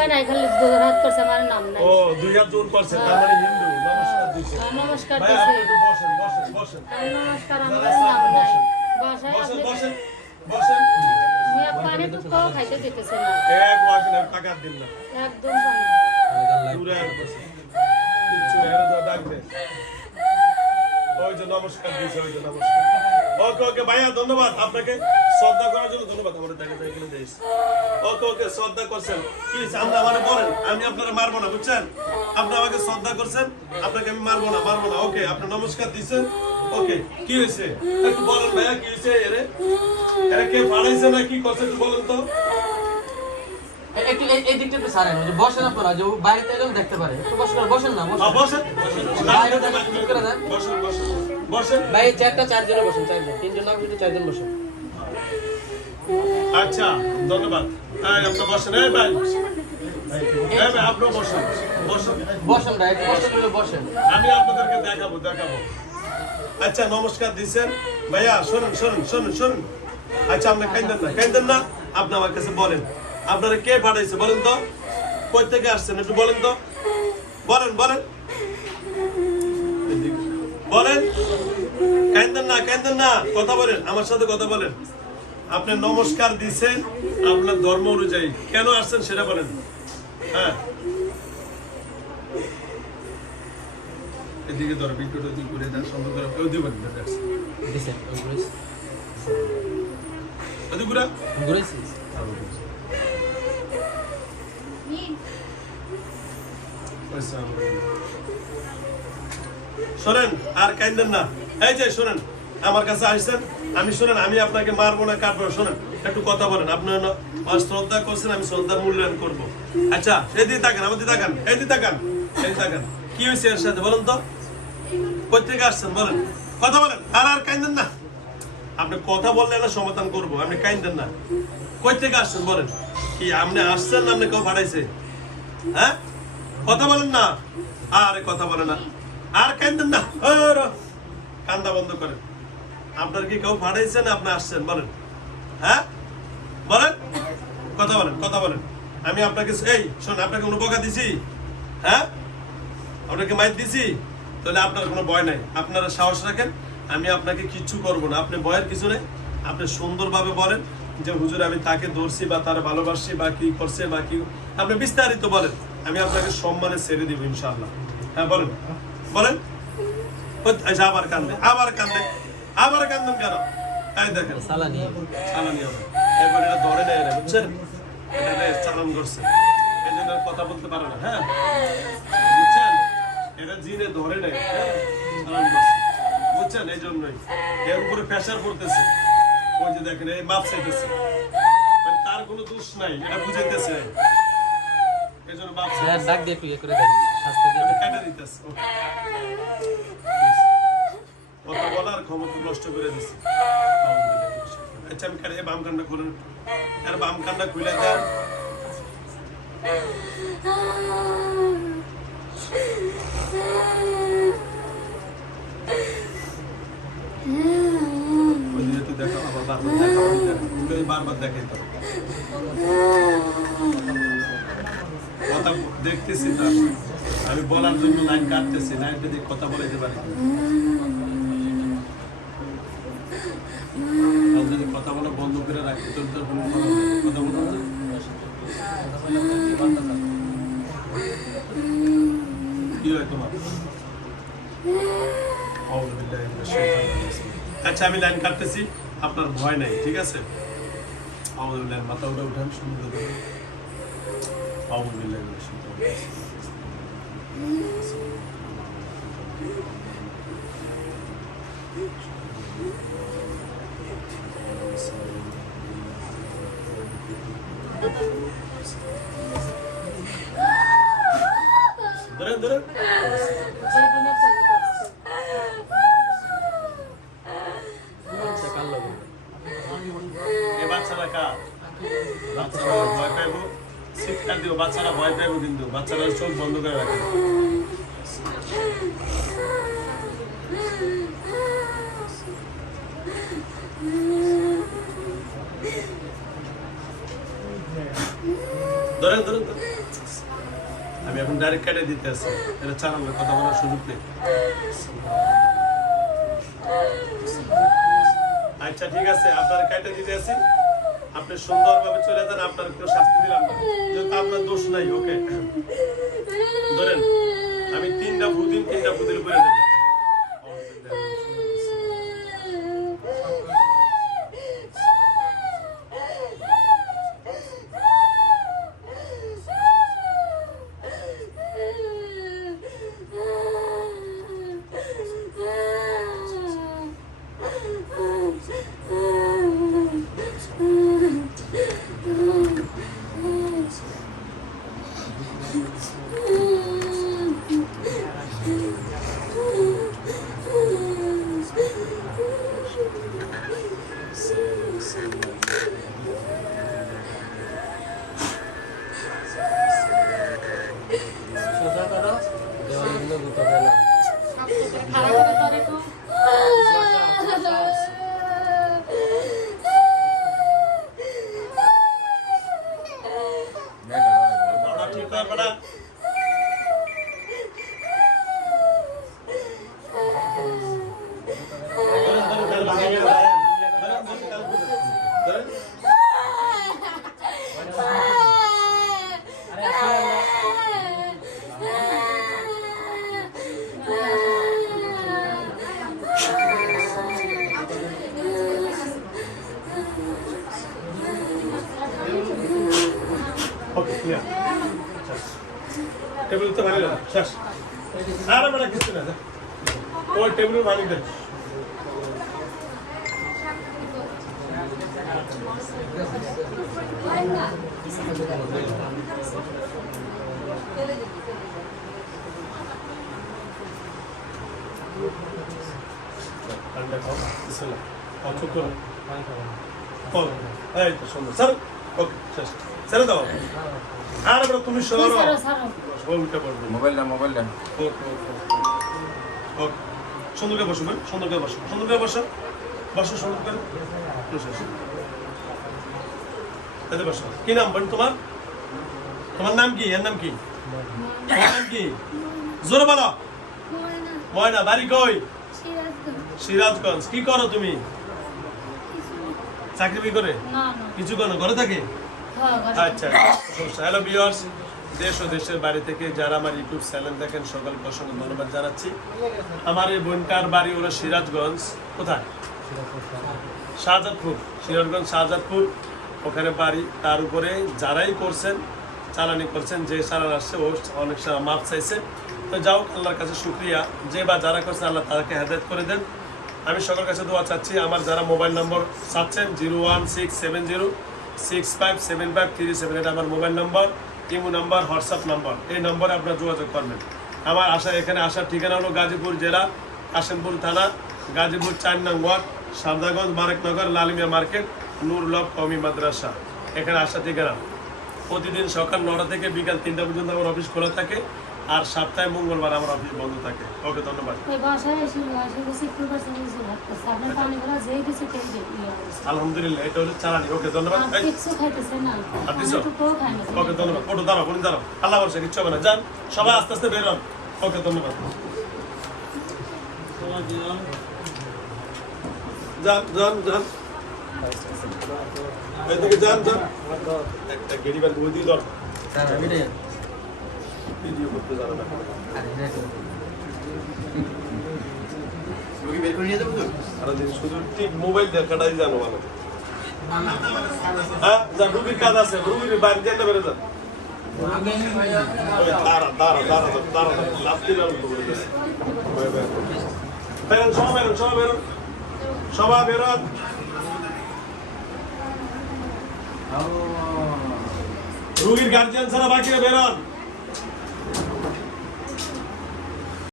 কয় নাই, খালি দুই হাত করছে, আমার নাম নাই। ও দুই হাত জোর করছে, তার মানে হিন্দু। নমস্কার দিছে। নমস্কার ভাই দিছে। আপনি একটু বসেন বসেন বসেন নমস্কার, আমার নাম নাই। বাসায় বসেন আপনি বসেন বসেন। মিয়া পানি তো খাও খাইতে দিতেছে না। এক ওয়াশন টাকা দিন না, একদম পানি। দূরে আর বসে কিছু এর তো ডাক দে। ওই যে নমস্কার দিছে, ওই যে নমস্কার। ওকে ওকে ভাইয়া ধন্যবাদ আপনাকে, শ্রদ্ধা করার জন্য ধন্যবাদ। আমাদের দেখা যায় এখানে দেশ। ওকে ওকে শ্রদ্ধা করছেন, কি আপনি আমারে বলেন, আমি আপনারা মারবো না, বুঝছেন? আপনি আমাকে শ্রদ্ধা করছেন, আপনাকে আমি মারবো না। ওকে আপনি নমস্কার দিছেন। ওকে কি হয়েছে একটু বলেন ভাইয়া, কি হয়েছে? এরে এরে কে ফাড়াইছে না কি করছে একটু বলেন তো। একটু এই দিকটা একটু ছাড়েন, ওই যে বসেন আপনারা, যে বাইরে এলেও দেখতে পারে, একটু বসেন না, বসেন। বসেন বাইরে দেখেন, ঠিক করে দেন। বসেন বসেন বসেন। ভাই চেয়ারটা চারজনে বসেন, তিনজন না কিন্তু চারজন বসেন। আচ্ছা ধন্যবাদ। এই আপনি বসেন। এই ভাই এই ভাই আপনি বসেন বসেন বসেন ভাই, একটু কষ্ট করে বসেন। আমি আপনাদেরকে দেখাবো। আচ্ছা নমস্কার দিচ্ছেন ভাইয়া, শোনেন শোনেন শোনেন শোনেন। আচ্ছা আপনি কাইন্দেন না, আপনি আমার কাছে বলেন আপনারা কে পাঠাইছে বলেন তো, কই থেকে আসছেন একটু বলেন তো, বলেন বলেন বলেন। কাইন্দেন না, কথা বলেন, আমার সাথে কথা বলেন। আপনি নমস্কার দিচ্ছেন আপনার ধর্ম অনুযায়ী, কেন আসছেন সেটা বলেন। হ্যাঁ এদিকে ধরো, ভিডিওটা তুই করে দেন, সুন্দর করে কেউ দিবেন না। দিছেন ওদিকুরা ঘুরেছিস। শোনেন আর কাইন্দেন না। এই যে শোনেন, আমার কাছে আসছেন, আমি আপনাকে মারবো না কাটবো। শোনেন একটু কথা বলেন, আপনার শ্রদ্ধা করছেন, আমি শ্রদ্ধার মূল্যায়ন করবো। আচ্ছা এদিকে তাকান, আমার দিকে তাকান, এই তাকান। কি হয়েছে এর সাথে বলেন তো, কই থেকে আসছেন বলেন, কথা বলেন। আর কাইন্দেন না, আপনি কথা বললে না সমাধান করবো, আপনি কাইন্দেন না। কই থেকে আসছেন বলেন, কি আপনি আসছেন না আপনি কেউ পাঠাইছে? হ্যাঁ কথা বলেন না, আরে কথা বলেন না, আর কাইন্দেন না, কান্দা বন্ধ করেন। আপনার কি কেউ পাঠাইছে না আপনি আসছেন বলেন? হ্যাঁ বলেন, কথা বলেন। আমি আপনাকে এই শোন, আপনাকে কোনো বকা দিছি? হ্যাঁ আপনাকে মাইর দিছি? তাহলে আপনার কোনো ভয় নাই, আপনারা সাহস রাখেন, আমি আপনাকে কিচ্ছু করবো না। আপনি ভয়ের কিছু নেই, আপনি সুন্দরভাবে বলেন যে হুজুর আমি তাকে ধরছি বা তার ভালোবাসি বা কি করছে বা কি, আপনি বিস্তারিত বলেন, আমি আপনাকে সম্মানে ছেড়ে দিব ইনশাআল্লাহ। হ্যাঁ বলেন বলেন। আবার কান্দেন কেন? এই দেখেন চালানি হবে, এবার এটা ধরে নেয় না, বুঝছেন? এটা চালান করছে, এই জন্য কথা বলতে পারে না। হ্যাঁ বুঝছেন, এটা জিনে ধরে নেয়, চালান করছে, বুঝছেন? এই জন্যই এর উপরে প্রেশার পড়তেছে। ওই যে দেখেন এই মাপ চাইতেছে, তার কোনো দোষ নাই, এটা বুঝাইতেছে, এই জন্য মাপ চাইতেছে। ডাক দিয়ে একটু ইয়ে করে দেন, শাস্তি দিয়ে কেটে দিতেছে। কথা বলার ক্ষমতা নষ্ট করে দিচ্ছে। আচ্ছা আমি কাটে বাম কান্না খুলেন, আর বাম কান্না খুলে দেন। দেখো আবার বারবার দেখাই তো কথা দেখতেছি না, আমি বলার জন্য লাইন কাটতেছি, লাইনটা দিয়ে কথা বলাইতে পারি। যদি কথা বলা বন্ধ করে রাখি তাহলে তো কোনো কথা বলতে না। কি হয় তোমার? আচ্ছা আমি লাইন কাটতেছি, আপনার ভয় নাই, ঠিক আছে? মাথা উঠান সুন্দর করে। ধরেন বাচ্চারা ভয় পাইব, শিক্ষা দিব, বাচ্চারা ভয় পাইব, কিন্তু বাচ্চারা চোখ বন্ধ করে রাখে। ধরেন আমি এখন ডাইরেক্ট কেটে দিতে আসি, এটা চালানোর কথা বলার সুযোগ নেই। আচ্ছা ঠিক আছে, আপনার কেটে দিতে আসি, আপনি সুন্দরভাবে চলে যান, আপনার কোনো শাস্তি দিলাম না, যেহেতু আপনার দোষ নাই। ওকে ধরেন, আমি 3টা ফুদিন 3টা ফুদিল করে দেবো। সোজা করো, দেওয়ালগুলো দুটো ফেলো। খারাপ হবে তোর একটু। ওটা ঠিক কর বেটা। Okay clear. টেবিল তো ভালো না, শেষ। আরে বেটা কিছু না, ওই টেবিল ভাঙি দে। ঠান্ডা খাও, বিসমিল্লাহ। খাও, চুপ করো। কল, এই তো সুন্দর। স্যার, ওকে, শেষ। ছেড়ে দাও। আরে বেটা তুমি সরো। ছাড়ো, ছাড়ো। ওই উঠে পড়বে। মোবাইলটা ওকে, ওকে, ওকে। সুন্দর করে বসো, সুন্দর করে বসো, সুন্দর করে বসো, বসো সুন্দর করে বসো। এতে বসো। কি নাম বোন তোমার? তোমার নাম কি? এর নাম কি? তোমার নাম কি? জোরে বলো। ময়না। বাড়ি কই? সিরাজগঞ্জ। কি করো তুমি? চাকরি করে? না, না। কিছু করো, ঘরে থাকে? হ্যাঁ, ঘরে। আচ্ছা। হ্যালো ভিউয়ার্স, দেশ ও দেশের বাড়ি থেকে যারা আমার ইউটিউব চ্যানেল দেখেন সকলকে অসংখ্য ধন্যবাদ জানাচ্ছি। আমার এই বোনটার বাড়ি হলো সিরাজগঞ্জ। কোথায়? শাহজাদপুর। সিরাজগঞ্জ শাহজাদপুর, ওখানে বাড়ি। তার উপরে যারাই করছেন, চালানি করছেন, যে চালান আসছে ও অনেক মাপ চাইছে। তো যাও, আল্লাহর কাছে শুক্রিয়া, যে বা যারা করছেন আল্লাহ তাদেরকে হেদায়েত করে দেন। আমি সকলের কাছে দোয়া চাচ্ছি। আমার যারা মোবাইল নম্বর চাচ্ছেন 01670657537, এটা আমার মোবাইল নম্বর, ইমো নাম্বার, হোয়াটসঅ্যাপ নাম্বার। এই নম্বরে আপনারা যোগাযোগ করবেন। আমার এখানে আসার ঠিকানা হলো গাজীপুর জেলা, কাশিমপুর থানা, গাজীপুর 4 নং ওয়ার্ড, শারদাগঞ্জ, বারেকনগর, লালমিয়া মার্কেট, নূর লব কওমি মাদ্রাসা। এখানে আসার ঠিকানা। প্রতিদিন সকাল 9টা থেকে বিকাল 3টা পর্যন্ত আমার অফিস খোলা থাকে, আর সপ্তাহে মঙ্গলবার আমার অফিস বন্ধ থাকে। ওকে, ধন্যবাদ। ওই বাসায় এসে গেছে, একটু বাসায় কিছু ভাত খাচ্ছে। আপনার পানিগুলো যেই দিচ্ছে তেল দিয়ে ইয়ে করছে। আলহামদুলিল্লাহ, এটা হলো চালানি। ওকে, ধন্যবাদ। আর কিচ্ছু খাইতেছে না। আর দিছো? একটুও খায় না। ওকে, ধন্যবাদ। ফটো দাঁড়াও, বোন দাঁড়াও। আল্লাহ বলছে কিচ্ছু হবে না, যান সবাই আস্তে আস্তে বের হন। ওকে, ধন্যবাদ। যান যান যান, এদিকে যান যান। একটা গেড়ি ব্যাগ বই দিয়ে দর স্যার, আমি রে। ভিডিও করতে জানো না। আরে দেখো। আর দিন শুধু ঠিক মোবাইল দেখাটাই জানো ভালো। হ্যাঁ, যা রুগীর কাজ আছে, রুগীর বাইরে যেতে বেরো যান। দাঁড়া দাঁড়া দাঁড়া দাঁড়া, লাস্টে বেরোন করে দিচ্ছে। বেরোন, সবাই বেরোন, সবাই বেরোন, সবাই বেরোন। রুগীর গার্জিয়ান ছাড়া বাকিরা বেরোন।